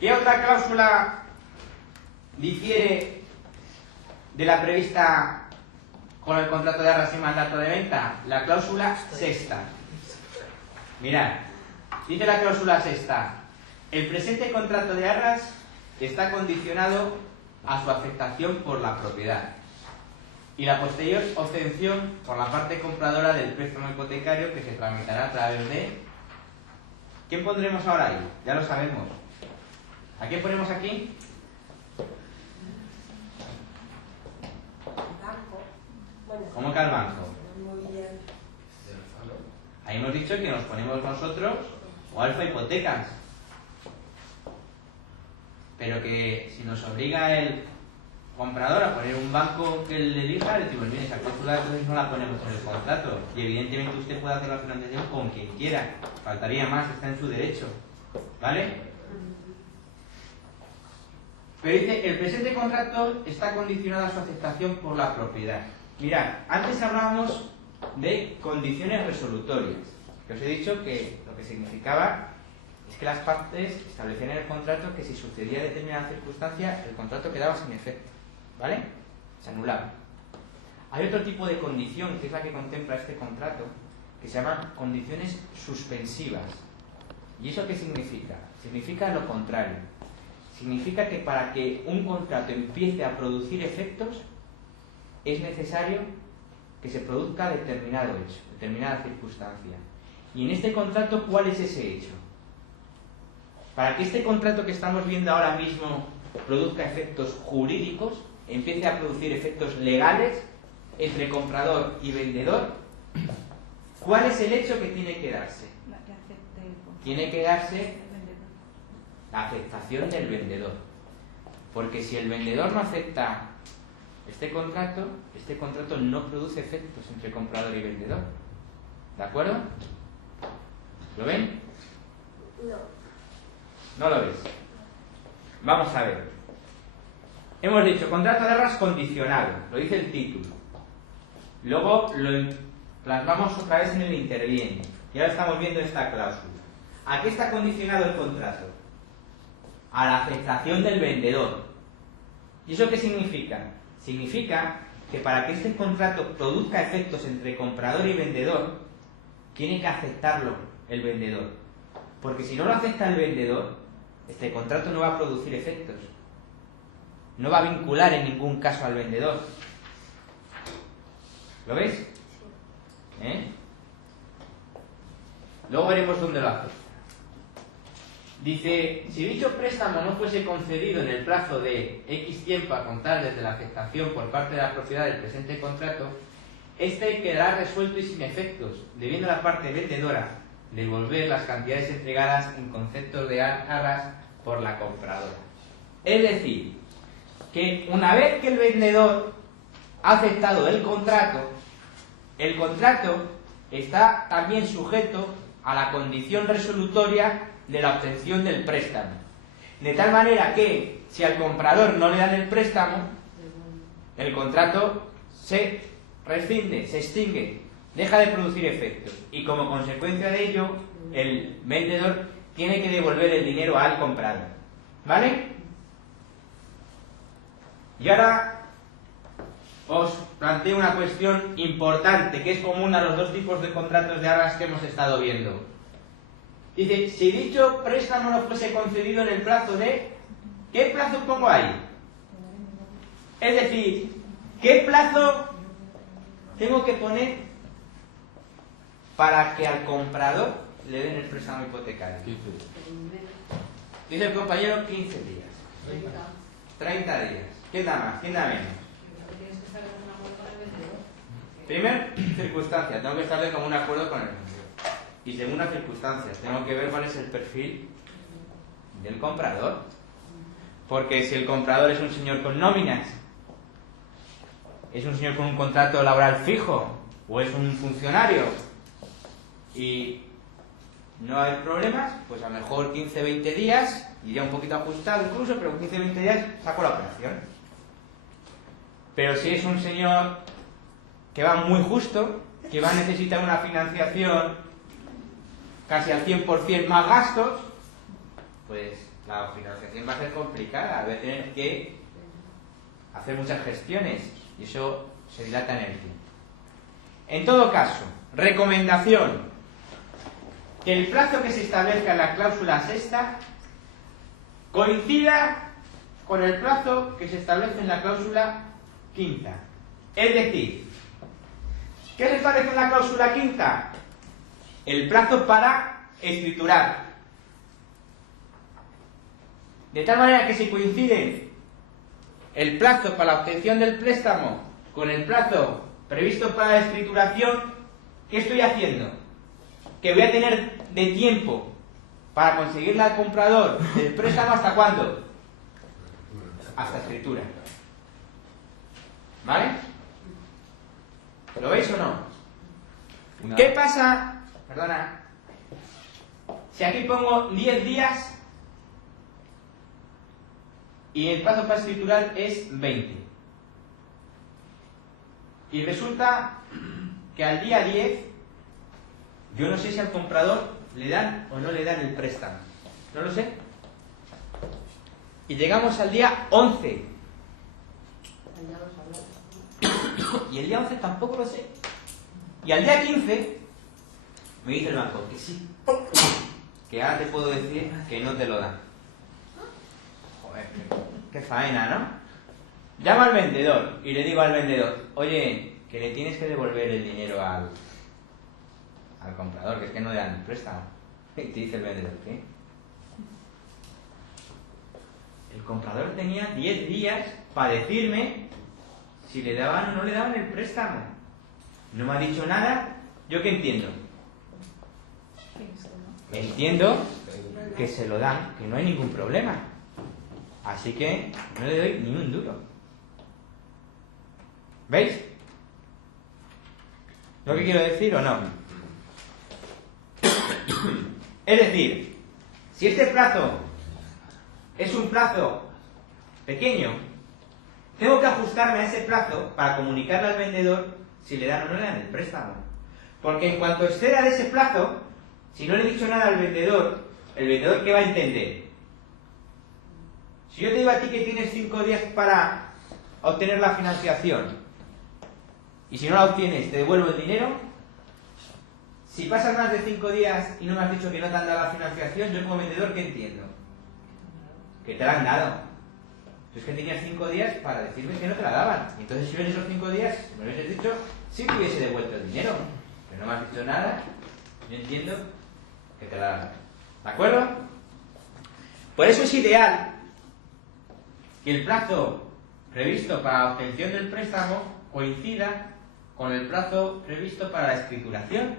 ¿Qué otra cláusula difiere de la prevista con el contrato de arras y mandato de venta? La cláusula sexta. Mirad, dice la cláusula sexta: el presente contrato de arras está condicionado a su aceptación por la propiedad y la posterior obtención por la parte compradora del préstamo hipotecario, que se tramitará a través de... ¿Quién pondremos ahora ahí? Ya lo sabemos. ¿A quién ponemos aquí? ¿Cómo que al banco? Ahí hemos dicho que nos ponemos nosotros o Alfa Hipotecas. Pero que si nos obliga el comprador a poner un banco que le elija, le decimos, bien, esa cláusula entonces no la ponemos en el contrato. Y evidentemente usted puede hacer la financiación con quien quiera. Faltaría más, está en su derecho. ¿Vale? Pero dice, el presente contrato está condicionado a su aceptación por la propiedad. Mirad, antes hablábamos de condiciones resolutorias, que os he dicho que lo que significaba es que las partes establecían en el contrato que si sucedía determinada circunstancia, el contrato quedaba sin efecto, ¿vale? Se anulaba. Hay otro tipo de condición, que es la que contempla este contrato, que se llama condiciones suspensivas. ¿Y eso qué significa? Significa lo contrario. Significa que para que un contrato empiece a producir efectos, es necesario que se produzca determinado hecho, determinada circunstancia. Y en este contrato, ¿cuál es ese hecho? Para que este contrato que estamos viendo ahora mismo produzca efectos jurídicos, empiece a producir efectos legales entre comprador y vendedor, ¿cuál es el hecho que tiene que darse? Tiene que darse la aceptación del vendedor. Porque si el vendedor no acepta este contrato no produce efectos entre comprador y vendedor. ¿De acuerdo? ¿Lo ven? No lo ves. Vamos a ver. Hemos dicho contrato de arras condicionado, lo dice el título. Luego lo plasmamos otra vez en el interviene. Y ahora estamos viendo esta cláusula. ¿A qué está condicionado el contrato? A la aceptación del vendedor. ¿Y eso qué significa? Significa que para que este contrato produzca efectos entre comprador y vendedor, tiene que aceptarlo el vendedor. Porque si no lo acepta el vendedor, este contrato no va a producir efectos. No va a vincular en ningún caso al vendedor. ¿Lo ves? Luego veremos dónde lo hace. Dice, si dicho préstamo no fuese concedido en el plazo de X tiempo a contar desde la aceptación por parte de la propiedad del presente contrato, este quedará resuelto y sin efectos, debiendo la parte vendedora devolver las cantidades entregadas en conceptos de arras por la compradora. Es decir, que una vez que el vendedor ha aceptado el contrato está también sujeto a la condición resolutoria de la obtención del préstamo. De tal manera que, si al comprador no le dan el préstamo, el contrato se rescinde, se extingue, deja de producir efectos. Y como consecuencia de ello, el vendedor tiene que devolver el dinero al comprador. ¿Vale? Y ahora os planteo una cuestión importante, que es común a los dos tipos de contratos de arras que hemos estado viendo. Dice, si dicho préstamo no fuese concedido en el plazo de... ¿Qué plazo pongo ahí? Es decir, ¿qué plazo tengo que poner para que al comprador le den el préstamo hipotecario? Dice el compañero 15 días. 30 días. ¿Quién da más? ¿Quién da menos? Primera circunstancia, tengo que estar de común acuerdo con el vendedor. Y segunda circunstancia, tengo que ver cuál es el perfil del comprador. Porque si el comprador es un señor con nóminas, es un señor con un contrato laboral fijo, o es un funcionario y no hay problemas, pues a lo mejor 15-20 días, iría un poquito ajustado incluso, pero 15-20 días saco la operación. Pero si es un señor que va muy justo, que va a necesitar una financiación casi al 100% más gastos, pues la financiación va a ser complicada, voy a tener que hacer muchas gestiones y eso se dilata en el tiempo. En todo caso, recomendación: que el plazo que se establezca en la cláusula sexta coincida con el plazo que se establece en la cláusula quinta. Es decir, ¿qué se establece en la cláusula quinta? El plazo para escriturar. De tal manera que si coincide el plazo para la obtención del préstamo con el plazo previsto para la escrituración, ¿qué estoy haciendo? Que voy a tener de tiempo para conseguirle al comprador el préstamo ¿hasta cuándo? Hasta escritura. ¿Vale? ¿Lo veis o no? ¿Qué pasa? Perdona. Si aquí pongo 10 días y el plazo para escriturar es 20. Y resulta que al día 10 yo no sé si al comprador le dan o no le dan el préstamo. No lo sé. Y llegamos al día 11. Y el día 11 tampoco lo sé. Y al día 15 me dice el banco que sí. Que ahora te puedo decir que no te lo dan. Joder, qué faena, ¿no? Llamo al vendedor y le digo al vendedor: oye, que le tienes que devolver el dinero al comprador, que es que no le dan el préstamo. Y te dice el vendedor: ¿qué? El comprador tenía 10 días para decirme si le daban o no le daban el préstamo. No me ha dicho nada. ¿Yo qué entiendo? Entiendo que se lo dan, que no hay ningún problema. Así que no le doy ni un duro. ¿Veis lo que quiero decir o no? Es decir, si este plazo es un plazo pequeño, tengo que ajustarme a ese plazo para comunicarle al vendedor si le dan o no le dan el préstamo. Porque en cuanto exceda de ese plazo, si no le he dicho nada al vendedor, ¿el vendedor qué va a entender? Si yo te digo a ti que tienes 5 días para obtener la financiación y si no la obtienes te devuelvo el dinero, si pasan más de 5 días y no me has dicho que no te han dado la financiación, yo como vendedor ¿qué entiendo? Que te la han dado. Es que tenías 5 días para decirme que no te la daban. Entonces si en esos 5 días me hubieses dicho, sí que hubiese devuelto el dinero. Pero no me has dicho nada, yo entiendo que te la dan. ¿De acuerdo? Por eso es ideal que el plazo previsto para la obtención del préstamo coincida con el plazo previsto para la escrituración,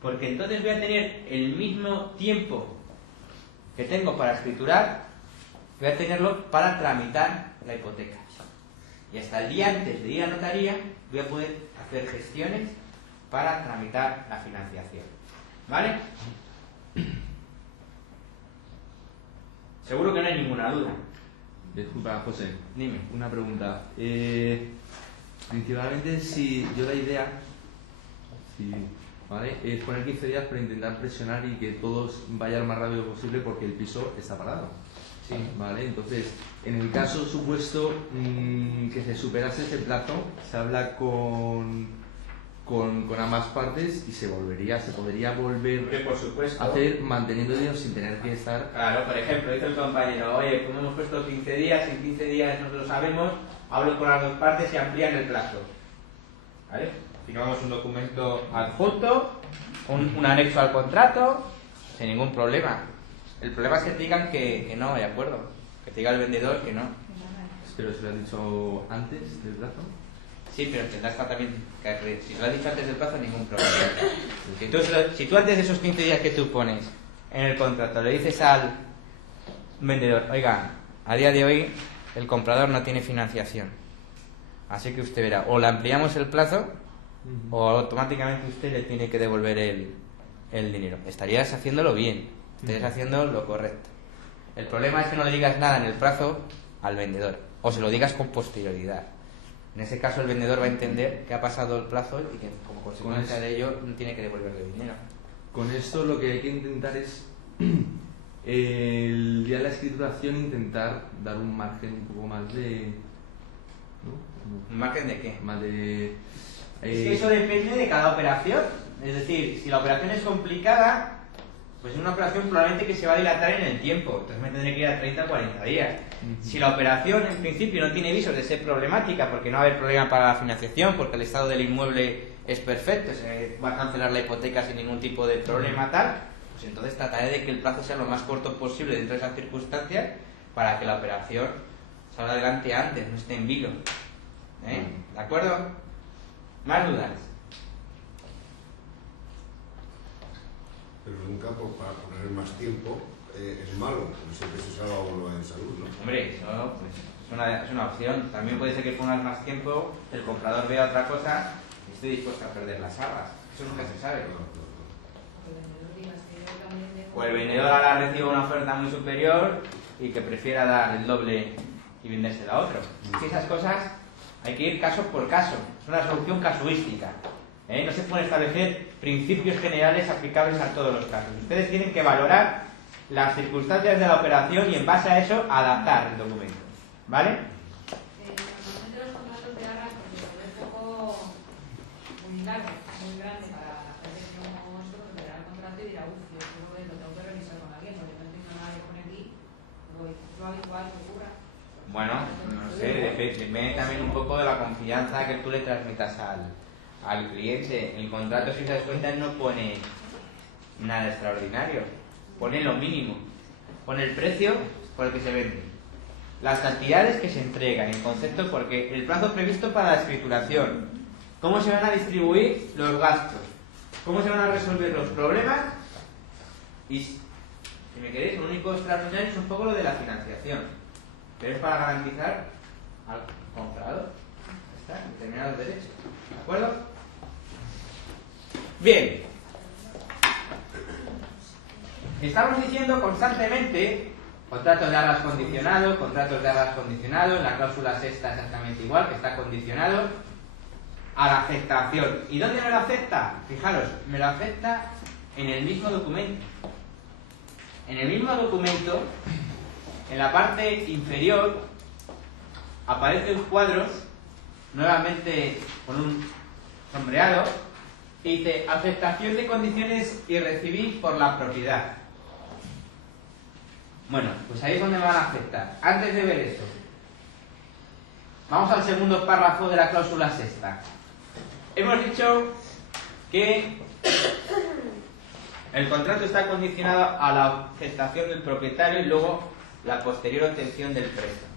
porque entonces voy a tener el mismo tiempo que tengo para escriturar, voy a tenerlo para tramitar la hipoteca. Y hasta el día antes de ir a notaría voy a poder hacer gestiones para tramitar la financiación. ¿Vale? Seguro que no hay ninguna duda. Disculpa, José. Dime. Una pregunta. Principalmente, si yo la idea, ¿vale?, es poner 15 días para intentar presionar y que todos vayan lo más rápido posible porque el piso está parado. Sí. ¿Vale? Entonces, en el caso supuesto que se superase ese plazo, se habla con ambas partes y se podría volver Que por supuesto a hacer manteniendo dinero sin tener que estar... Claro, por ejemplo, dice el compañero: oye, como hemos puesto 15 días, en 15 días nosotros lo sabemos, hablo con las dos partes y amplían el plazo. ¿Vale? Firmamos un documento adjunto, un anexo al contrato, sin ningún problema. El problema es que te digan que no hay acuerdo, que te diga el vendedor que no. Pero se lo han dicho antes del plazo. Sí, pero tendrás también que... Si lo has dicho antes del plazo, ningún problema. Si tú antes de esos 15 días que tú pones en el contrato le dices al vendedor: oiga, a día de hoy el comprador no tiene financiación, así que usted verá, o le ampliamos el plazo o automáticamente usted le tiene que devolver el dinero. Estarías haciéndolo bien, estarías haciendo lo correcto. El problema es que no le digas nada en el plazo al vendedor, o se lo digas con posterioridad. En ese caso el vendedor va a entender que ha pasado el plazo y que como consecuencia de ello no tiene que devolverle el dinero. Con esto lo que hay que intentar es el día de la escrituración intentar dar un margen un poco más de... ¿no? ¿Un margen de qué? Más de... Es que eso depende de cada operación. Es decir, si la operación es complicada, pues es una operación probablemente que se va a dilatar en el tiempo. Entonces me tendré que ir a 30 o 40 días. Si la operación en principio no tiene visos de ser problemática, porque no va a haber problema para la financiación, porque el estado del inmueble es perfecto, se va a cancelar la hipoteca sin ningún tipo de problema tal, pues entonces trataré de que el plazo sea lo más corto posible dentro de esas circunstancias para que la operación salga adelante antes, no esté en vilo. ¿De acuerdo? ¿Más dudas? Pero nunca para poner más tiempo es malo, porque siempre se salva uno en salud, ¿no? Hombre, eso pues, es una opción. También puede ser que pongas más tiempo, el comprador vea otra cosa y esté dispuesto a perder las arras. Eso nunca se sabe. O el vendedor ahora recibe una oferta muy superior y que prefiera dar el doble y vendérsela a otro. Es que esas cosas hay que ir caso por caso. Es una solución casuística. No se pueden establecer principios generales aplicables a todos los casos. Ustedes tienen que valorar las circunstancias de la operación y en base a eso adaptar el documento. ¿Vale? Normalmente los contratos de arras, porque es un poco muy largo, muy grande para la gente que no esto, pues verá el contrato y dirá, uff, yo creo que lo tengo que revisar con alguien, porque no entiendo nada de poner aquí, es lo habitual que ocurra. Bueno, no sé, depende también un poco de la confianza que tú le transmitas al cliente. El contrato, si te das cuenta, no pone nada extraordinario, pone lo mínimo, pone el precio por el que se vende, las cantidades que se entregan, el concepto, porque el plazo previsto para la escrituración, cómo se van a distribuir los gastos, cómo se van a resolver los problemas y, si me queréis, lo único extraordinario es un poco lo de la financiación, pero es para garantizar al comprador, ya está, determinados derechos, ¿de acuerdo? Bien, estamos diciendo constantemente contratos de arras condicionados, contratos de arras condicionados, la cláusula sexta exactamente igual, que está condicionado a la aceptación. ¿Y dónde me lo acepta? Fijaros, me lo acepta en el mismo documento. En el mismo documento, en la parte inferior, aparece un cuadro, nuevamente con un sombreado, y dice aceptación de condiciones y recibir por la propiedad. Bueno, pues ahí es donde me van a aceptar. Antes de ver eso, vamos al segundo párrafo de la cláusula sexta. Hemos dicho que el contrato está condicionado a la aceptación del propietario y luego la posterior obtención del préstamo.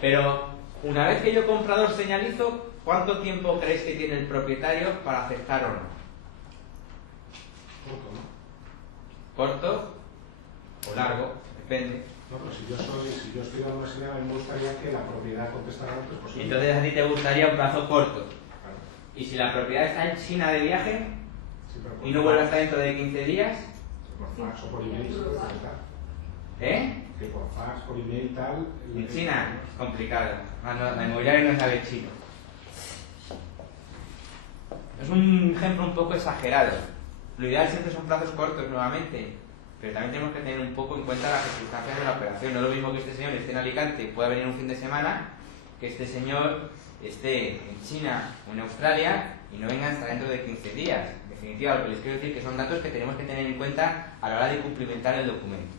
Pero una vez que yo comprador señalizo, ¿cuánto tiempo creéis que tiene el propietario para aceptar o no? ¿Corto o largo? Depende. No, pero si yo estoy dando una señal, a mí me gustaría que la propiedad contestara lo antes posible. Entonces a ti te gustaría un plazo corto. Claro. Y si la propiedad está en China de viaje Sí, pero y no vuelve hasta dentro de 15 días, por fax o por email se puede contestar. ¿eh? Que por fax, por email y tal. En China es complicado. La inmobiliaria no sabe chino. Es un ejemplo un poco exagerado. Lo ideal siempre son plazos cortos nuevamente, pero también tenemos que tener un poco en cuenta las circunstancias de la operación. No es lo mismo que este señor esté en Alicante y pueda venir un fin de semana, que este señor esté en China o en Australia y no venga hasta dentro de 15 días. En definitiva, lo que les quiero decir es que son datos que tenemos que tener en cuenta a la hora de cumplimentar el documento.